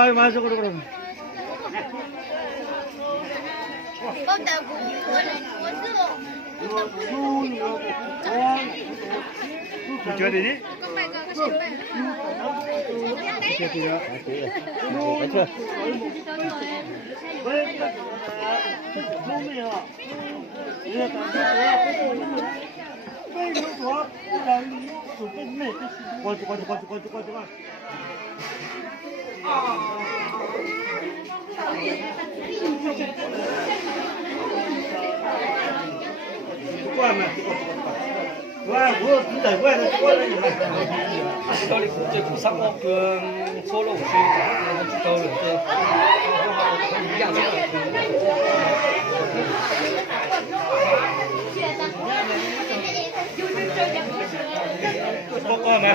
Ayo masuk dulu. Chơi đi.这里这古三国跟说了5都有这一样Có coi mà.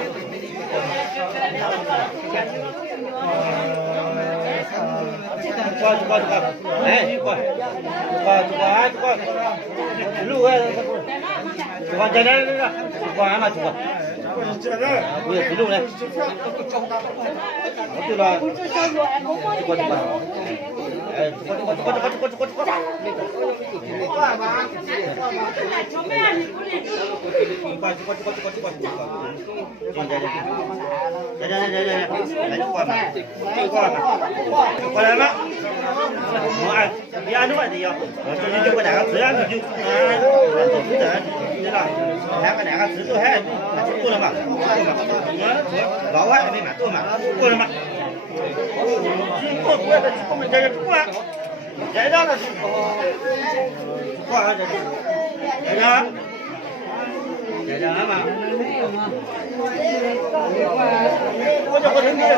Coi. Đấy, coi. Lưu hay chụp con chơi đấy. Chụp con mà chụp con. Bây giờ cái lưu này. Từ là chụp con. Qua đây mà. Ai? Đi ăn đúng vậy gì không? Cho nên chúng cái đạn sữa ăn thì chúng thế là cái đạn sữa tôi hết. Chúng tôi là mà. Gõ hết mấy mặt tôi mà. Tôi là mà. Chúng mình chơi chúng mà. Vậy đó là qua vậy đó. Vậy đó mà. Có cho con đến đây.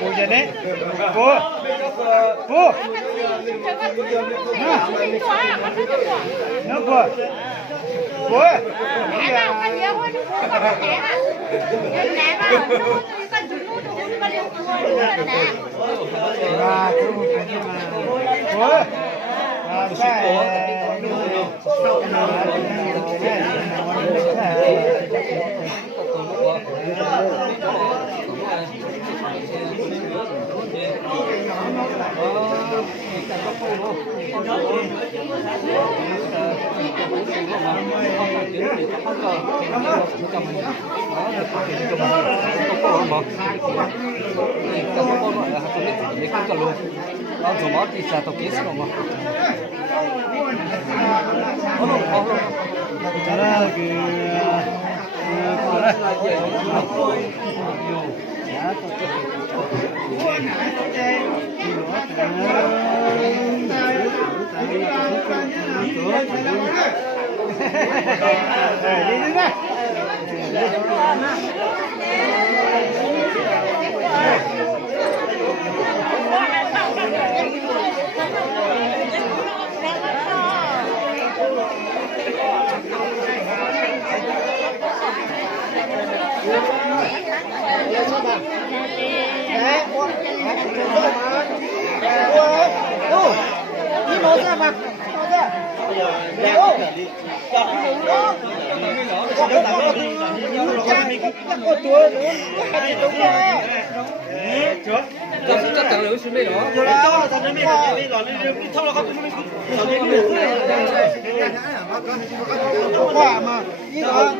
Cô gì đấy? Cô. Nó cô. Cô. chắc chắn là xuống đây đó. Quả mà, như đó,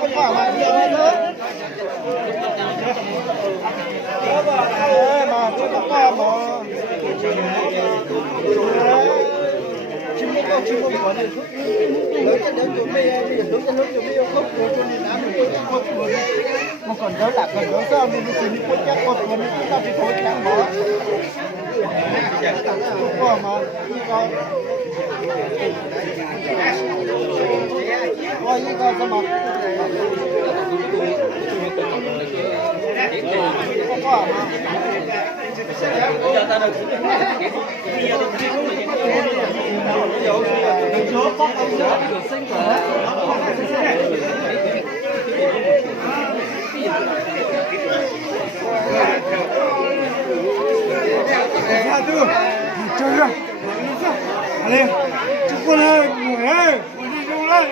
có quả mà nhiều hơn nữa. Mà, có quả mà. 到去过国内，有些人准备，有些人准备要过国，就你拿你过国，我còn nhớ là còn nhớ sao mình chỉ đi quốc gia qua国mình chúng ta đi thổi chẳng bỏ, qua mà đi coi, coi đi coi sao mà, qua mà. Satu, jangan, alih, cukup lah, boleh jual.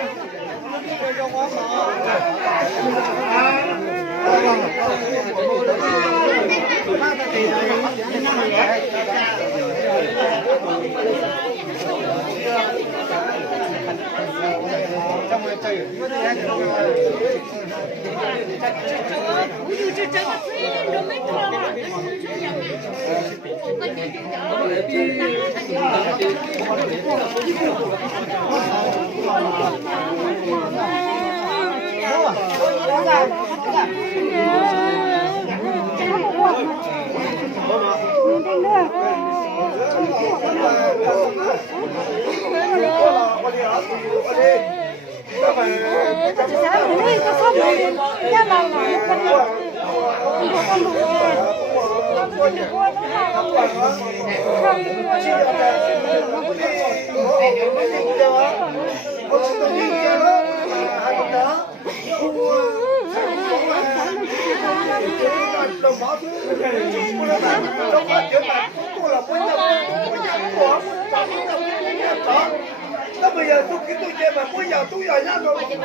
Nó bây giờ tôi kiếm tôi chơi mà bây giờ tôi giờ ra rồi bây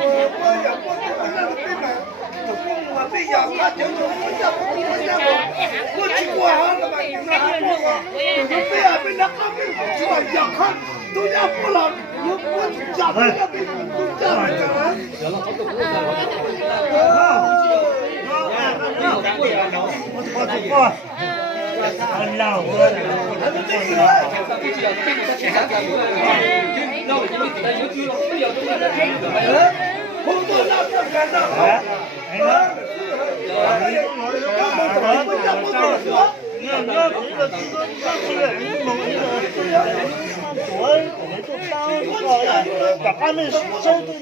giờ tôi ra được cái mà bây giờ ta chở tôi bây giờ tôi chỉ qua hơn là mày nó không qua bây giờ bên đất nó chỉ là giờ không tôi ra qua là nó chặt nó bị tôi ra rồi anh lâu cả anh mình chơi tôi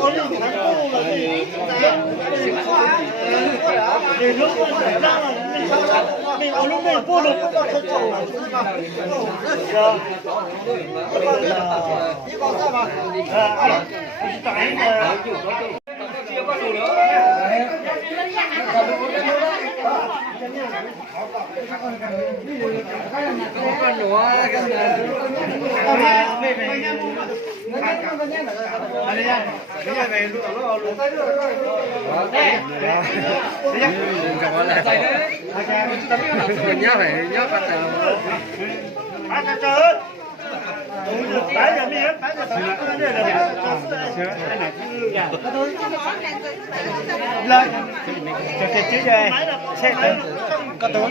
có những thằng cô là gì để lúc mà xảy ra là mình ở lúc này vô lực không chồng lên cho cái chữ đây xe tới có tốt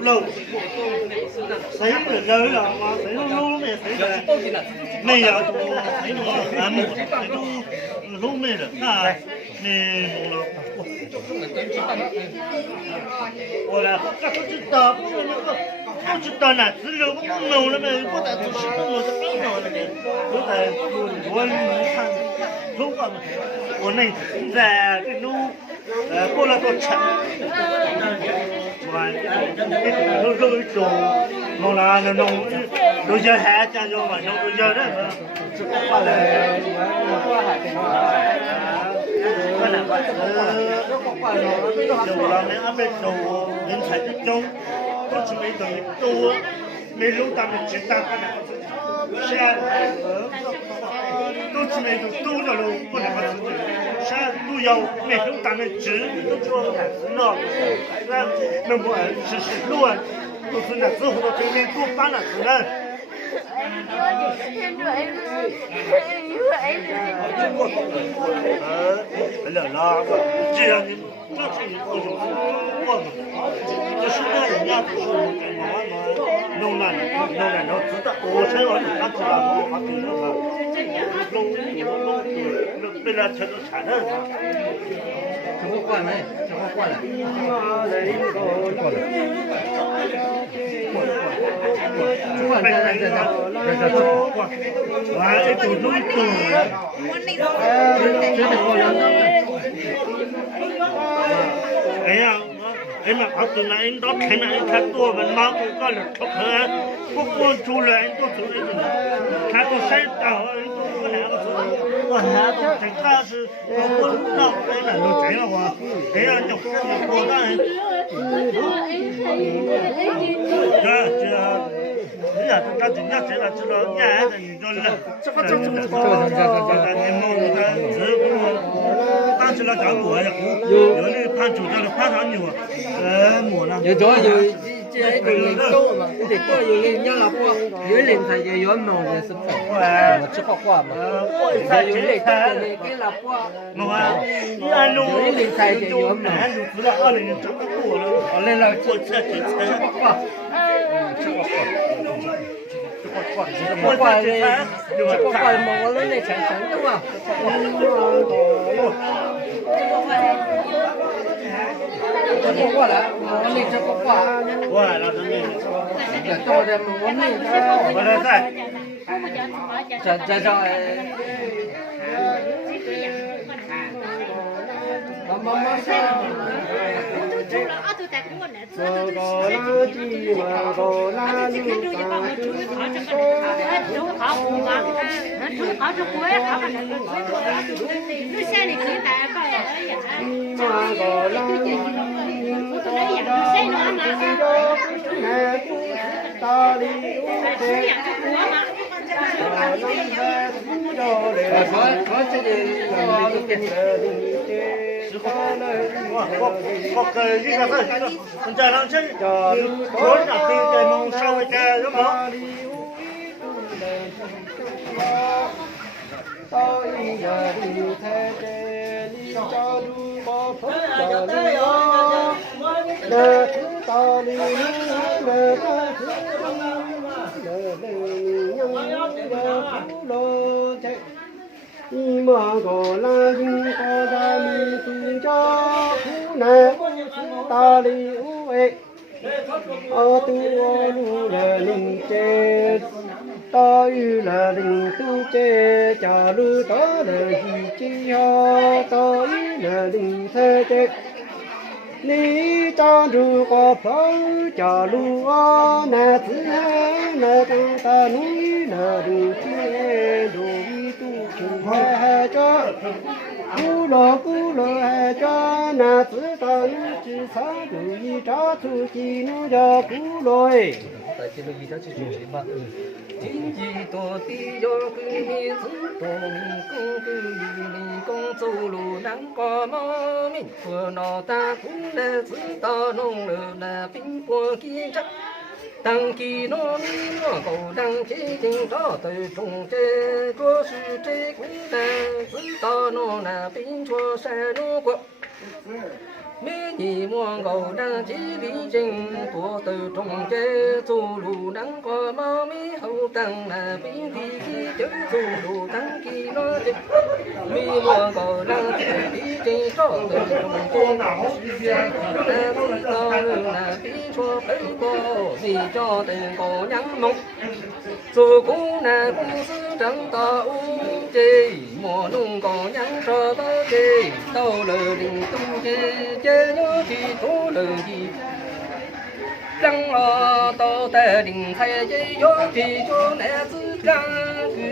lâu thấy được nơi là mà thấy nó này thấy là này là thấy nó ăn thấy nó lúc này là à này我来，这不知道，不知道哪只有不弄了没？不但不是我的病了那个，都在我你看，如果我那现在这路过了多长，完肉种，弄了那弄，都叫海酱油嘛，弄都叫那个，这个话来，我哪个有了没安排到人才之中，都是没等于多，没路他们知道他那个是啊，都是没有多的路，不能个自己，是啊，都要没路他们知，都做孩子呢，那能不是路啊，都是那之后的对面多搬了子人。了啦，既然你那是你不懂我嘛，这是那人家不说跟我弄那都知道，我才我他知道我还比那个弄被他全都铲了。这个过来，这个过来，过来，完，都弄懂了。哎呀，哎嘛，俺都那人到看那人看多文嘛，不搞了，他看不光做了，人都做了，看都晒到，人都不那个做，我还都真他是我老在那都这样话，哎呀，就我当然，人家他人家知道人家的你说了，这你们看这个，当时那干活呀，有的判主这个判上牛啊，么呢？有多有这个多嘛，这多有人家老婆有人才就有忙的是不？吃花花嘛，有人才给老婆，么啊？你按弄，有人才就有忙，按弄不了，按弄这么多了，后来了我这吃花花，我这吃花花嘛，我那来尝尝的嘛。吃过来，我没吃过花。我那真没。到这我没。我来在。这妈妈说。我个一个是在那这，我那对在弄稍微点什么？mà có là những có ra mi tu cho phú nè ta li u e ở tu o lu là linh chê ta yu là linh tu chê cha lu ta là gì chi ha ta yu là linh thế chê ni cha ru có phơ cha lu a na thứ hai na căng ta núi là du chi du hai cho cú lô hai cho na tự ta nu chỉ sa du yi cha tu chi nu cho cú lôi tại chỉ là gì đó chỉ chuyện mà chính trị tổ ti do cứ mi giữ tổ mình công tu lù nắng có mơ mình vừa nọ ta cũng là giữ ta nông lừa là pin của kia chắc tăng kỳ nó mi nó cầu đăng chế tình đó từ trùng chế có sự chế cũng là giữ ta nó là pin cho xe nó quá mấy nhị muôn cầu đang chỉ lý trình của từ trùng chế tu lù nắng qua mau mi hậu tăng là biến thì khi chữ tu lù tăng kỳ nó dịch mi muôn cầu đang chỉ lý trình cho từ trùng chế là tu to là biến cho phải cô vì cho từ cổ nhắn mong dù cũng là cũng sư trắng ta u chê mùa nung còn nhắn cho ta chê tao lời đình tung chê nhớ thì thú lời gì răng lo tao tè đình thay chê nhớ thì cho nè tư răng cứ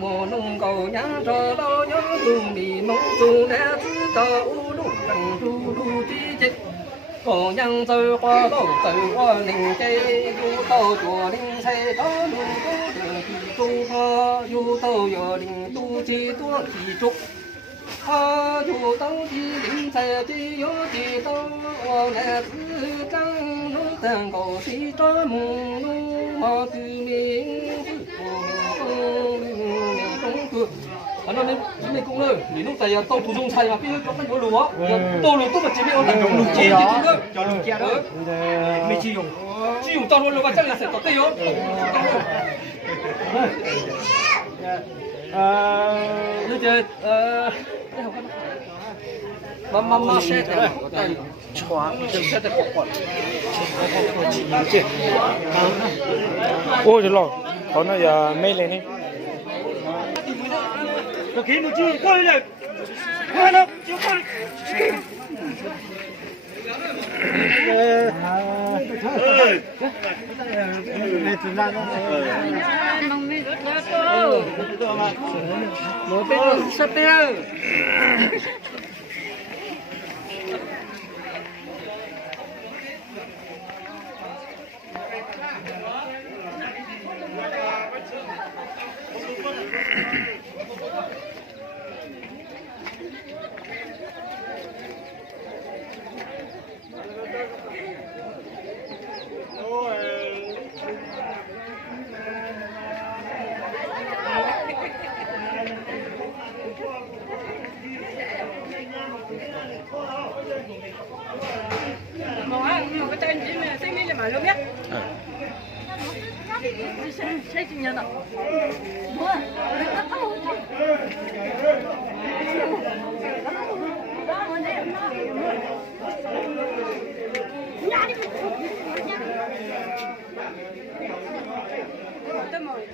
mùa nung cầu nhắn cho tao nhớ tung đi mong dù nè tư tao u đủ răng ru ru chi chê cổ nhắn tôi qua đâu từ qua đình chê du tao chùa đình thay đó luôn có đường thì tu ha du tao giờ đình tu chi tu thì trúc ha du tao chi đình thay chi yo chi tao nè tư trăng nó tàng cầu sĩ cho mùng nu mà từ miền anh nói nên cũng nơi để lúc tại tàu thủ dung xài mà cái nó có lúa tàu lúa tốt mà chế biến nó thành lúa chế chứ nữa cho lúa kia đó mình chỉ dùng tàu lúa mà chắc là sẽ tàu tây không bây giờ mà sẽ để chua sẽ để bột ô rồi lo còn nó giờ mấy lên đi cái khí nó chưa coi này coi nó chưa coi cái tên gì mà sinh đi là mà luôn biết. Sai chừng nhớ đâu. Tâm rồi,